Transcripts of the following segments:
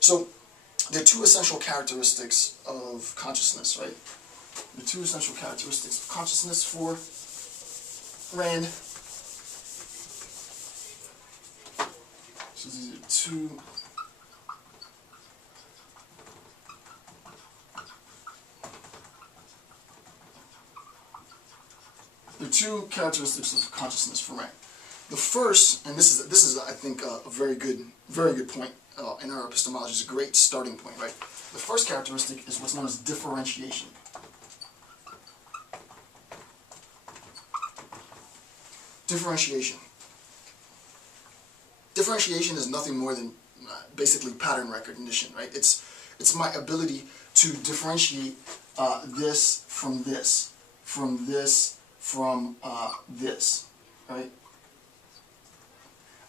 So there are two essential characteristics of consciousness, right? The two essential characteristics of consciousness for Rand. So these are two characteristics of consciousness for Rand. The first, and this is I think a very good point in our epistemology. Is a great starting point, right? The first characteristic is what's known as differentiation. Differentiation. Differentiation is nothing more than basically pattern recognition, right? It's my ability to differentiate this from this, from this from this, right?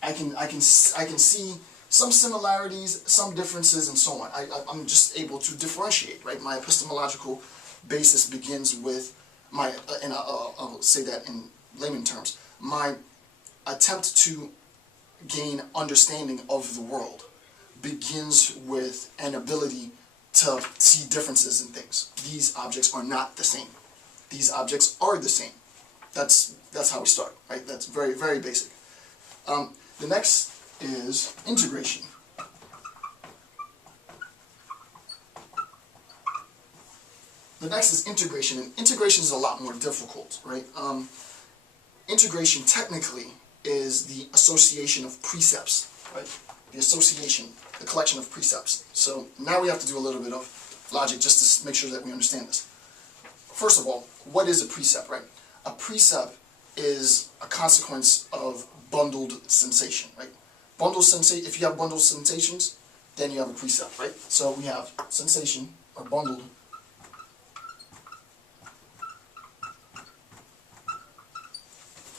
I can see some similarities, some differences, and so on. I'm just able to differentiate, right? My epistemological basis begins with my, and I'll say that in layman terms, my attempt to gain understanding of the world begins with an ability to see differences in things. These objects are not the same. These objects are the same. That's how we start, right? That's very, very basic. The next is integration. The next is integration, and integration is a lot more difficult, right? Integration technically is the association of precepts, right? The association, the collection of precepts. So now we have to do a little bit of logic just to make sure that we understand this. First of all, what is a precept, right? A precept is a consequence of bundled sensation, right? If you have bundled sensations, then you have a precept, right? So we have sensation, or bundled.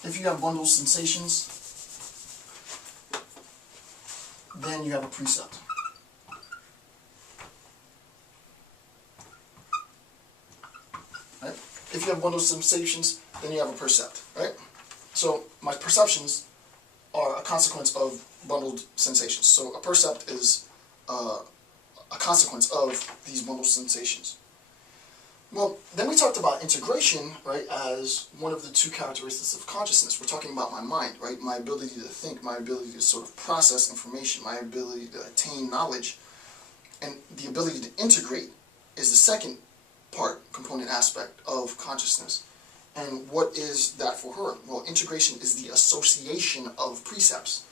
If you have bundled sensations, then you have a precept. Right? If you have bundled sensations, then you have a percept, right? So my perceptions are a consequence of bundled sensations. So a percept is a consequence of these bundled sensations. Well, then we talked about integration, right, as one of the two characteristics of consciousness. We're talking about my mind, right, my ability to think, my ability to sort of process information, my ability to attain knowledge, and the ability to integrate is the second component aspect of consciousness. And what is that for her? Well, integration is the association of precepts.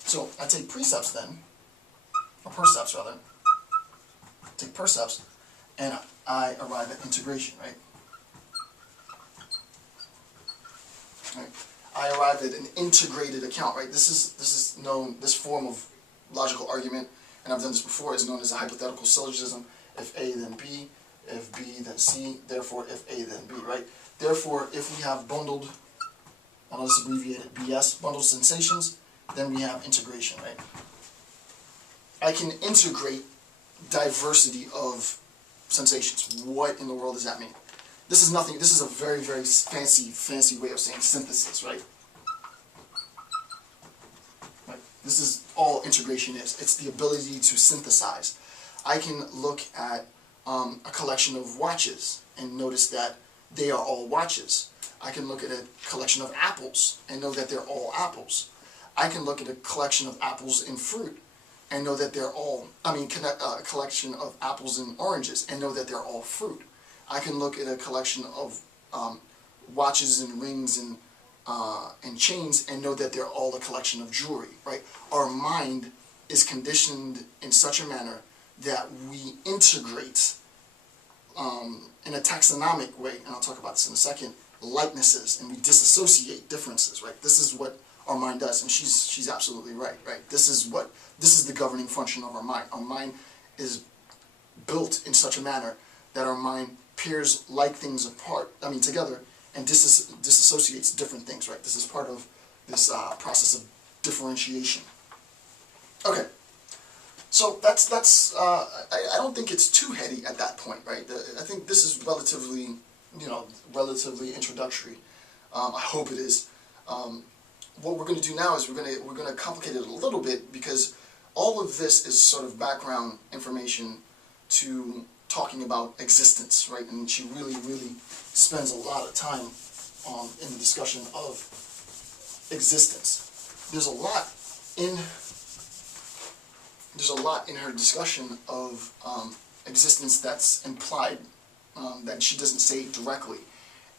So I take precepts then, or percepts rather, take percepts, and I arrive at integration, right? I arrive at an integrated account, right? This form of logical argument, and I've done this before, is known as a hypothetical syllogism. If A, then B. If B, then C. Therefore, if A, then B, right? Therefore, if we have bundled, I'll just abbreviate it, BS, bundled sensations, then we have integration, right? I can integrate diversity of sensations. What in the world does that mean? This is a very, very fancy way of saying synthesis, right? This is all integration is. It's the ability to synthesize. I can look at a collection of watches and notice that they are all watches. I can look at a collection of apples and know that they're all apples. I can look at a collection of apples and fruit and know that they're all, a collection of apples and oranges and know that they're all fruit. I can look at a collection of watches and rings and chains and know that they're all a collection of jewelry, right? Our mind is conditioned in such a manner that we integrate in a taxonomic way, and I'll talk about this in a second, likenesses, and we disassociate differences, right? This is what our mind does, and she's absolutely right? This is the governing function of our mind. Our mind is built in such a manner that our mind pairs like things together, and disassociates different things, right? This is part of this process of differentiation. Okay, so that's I don't think it's too heady at that point, right? I think this is relatively introductory. I hope it is. What we're going to do now is we're going to complicate it a little bit, because All of this is sort of background information to talking about existence, right? And she really, really spends a lot of time in the discussion of existence. There's a lot in her discussion of existence that's implied, that she doesn't say directly.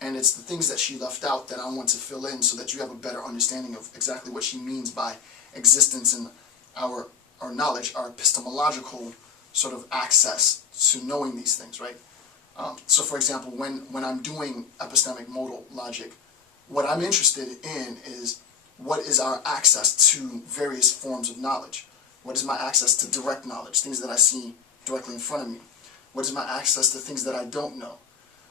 And it's the things that she left out that I want to fill in so that you have a better understanding of exactly what she means by existence and our knowledge, our epistemological sort of access to knowing these things, right? So for example, when I'm doing epistemic modal logic, what I'm interested in is what is our access to various forms of knowledge? What is my access to direct knowledge, things that I see directly in front of me? What is my access to things that I don't know?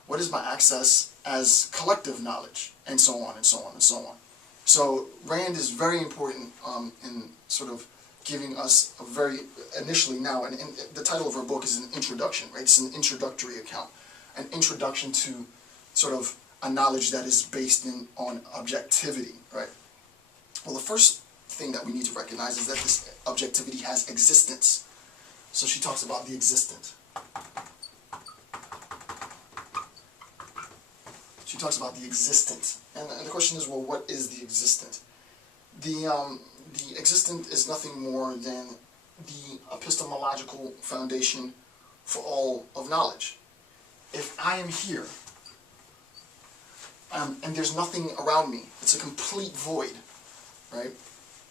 What is my access as collective knowledge? And so on and so on and so on. So Rand is very important in sort of giving us a very, initially now, and the title of her book is an introduction, right? It's an introductory account, an introduction to sort of a knowledge that is based on objectivity, right? Well, the first thing that we need to recognize is that this objectivity has existence. So she talks about the existent. She talks about the existent. And the question is, well, what is the existent? The existent is nothing more than the epistemological foundation for all of knowledge. If I am here, and there's nothing around me, it's a complete void, right?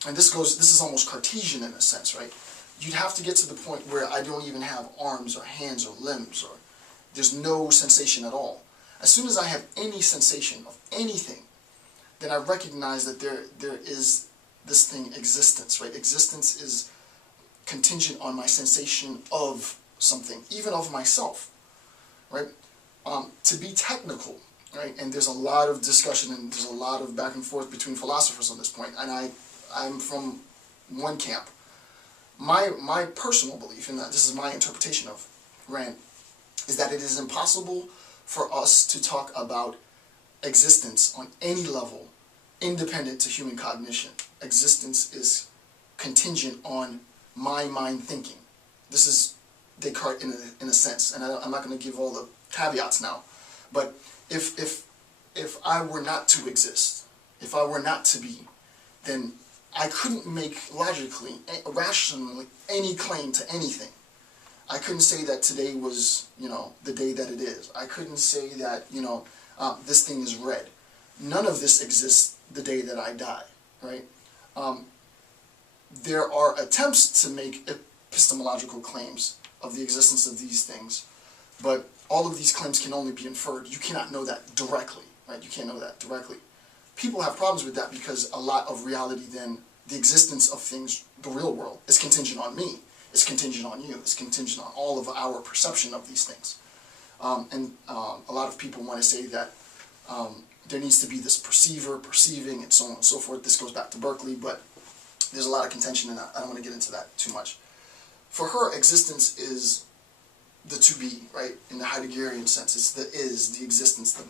And this is almost Cartesian in a sense, right? You'd have to get to the point where I don't even have arms or hands or limbs, or there's no sensation at all. As soon as I have any sensation of anything, then I recognize that there is this thing, existence, right? Existence is contingent on my sensation of something, even of myself, right? To be technical, right? And there's a lot of discussion and there's a lot of back and forth between philosophers on this point, and I'm from one camp. My personal belief, and this is my interpretation of Rand, is that it is impossible for us to talk about existence on any level independent to human cognition. Existence is contingent on my mind thinking. This is Descartes in a sense, and I'm not going to give all the caveats now, but if I were not to exist, if I were not to be, then I couldn't make logically, rationally, any claim to anything. I couldn't say that today was, the day that it is. I couldn't say that, this thing is red. None of this exists the day that I die, right? There are attempts to make epistemological claims of the existence of these things, but all of these claims can only be inferred. You cannot know that directly, right? You can't know that directly. People have problems with that because a lot of reality then, the existence of things, the real world, is contingent on me. It's contingent on you. It's contingent on all of our perception of these things. And a lot of people want to say that there needs to be this perceiver, perceiving, and so on and so forth. This goes back to Berkeley, but there's a lot of contention in that. I don't want to get into that too much. For her, existence is the to be, right? In the Heideggerian sense, it's the is, the existence,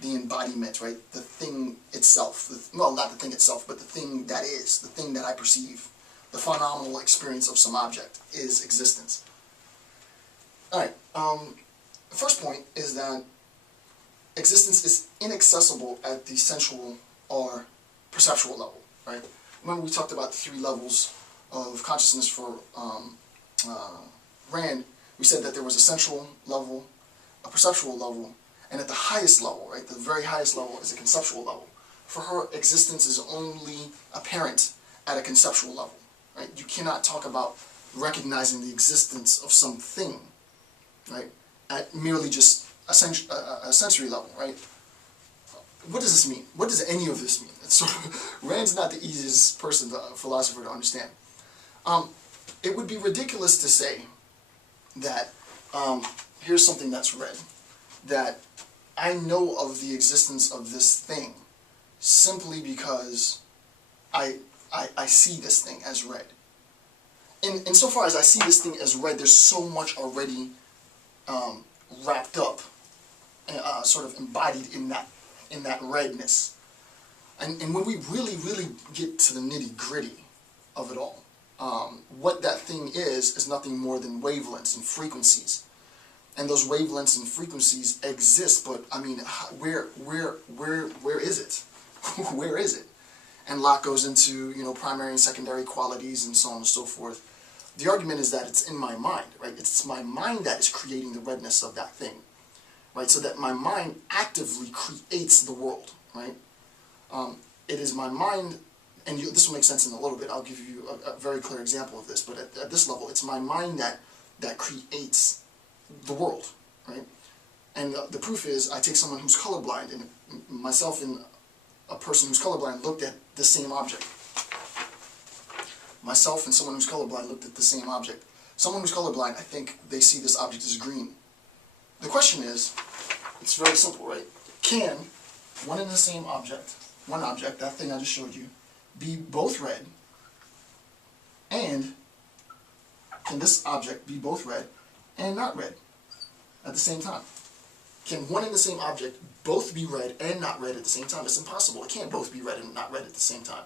the embodiment, right? The thing itself. Well, not the thing itself, but the thing that is, the thing that I perceive. The phenomenal experience of some object is existence. All right. The first point is that existence is inaccessible at the sensual or perceptual level, right? Remember we talked about the three levels of consciousness for Rand. We said that there was a sensual level, a perceptual level, and at the highest level, right, the very highest level is a conceptual level. For her, existence is only apparent at a conceptual level, right? You cannot talk about recognizing the existence of something, right, at merely just a sensory level, right? What does this mean? What does any of this mean? It's sort of, Rand's not the easiest philosopher to understand. It would be ridiculous to say that, here's something that's red, that I know of the existence of this thing simply because I see this thing as red. Insofar as I see this thing as red, there's so much already wrapped up, sort of embodied in that redness. And when we really, really get to the nitty-gritty of it all, what that thing is nothing more than wavelengths and frequencies. And those wavelengths and frequencies exist, but I mean, where is it? Where is it? And Locke goes into, you know, primary and secondary qualities and so on and so forth. The argument is that it's in my mind, right? It's my mind that is creating the redness of that thing, right? So that my mind actively creates the world, right? It is my mind, and this will make sense in a little bit. I'll give you a very clear example of this, but at this level, it's my mind that creates the world, right? And the proof is, I take someone who's colorblind, and myself and a person who's colorblind looked at the same object. Myself and someone who's colorblind looked at the same object. Someone who's colorblind, I think they see this object as green. The question is, it's very simple, right? Can one and the same object, one object, that thing I just showed you, be both red, and can this object be both red and not red at the same time? Can one and the same object both be red and not red at the same time? It's impossible. It can't both be red and not red at the same time,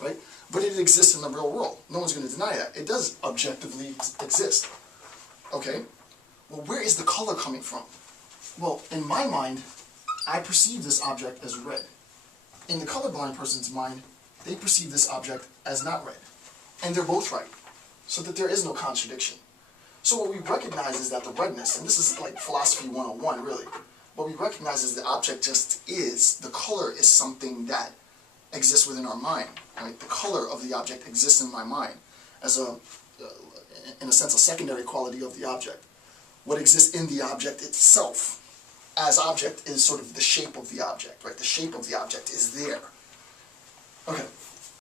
right? But it exists in the real world. No one's going to deny that. It does objectively exist. Okay? Well, where is the color coming from? Well, in my mind, I perceive this object as red. In the colorblind person's mind, they perceive this object as not red. And they're both right. So that there is no contradiction. So what we recognize is that the redness, and this is like philosophy 101 really, what we recognize is the object just is, the color is something that exists within our mind. Right? The color of the object exists in my mind as in a sense, a secondary quality of the object. What exists in the object itself as object is sort of the shape of the object, right? The shape of the object is there. Okay.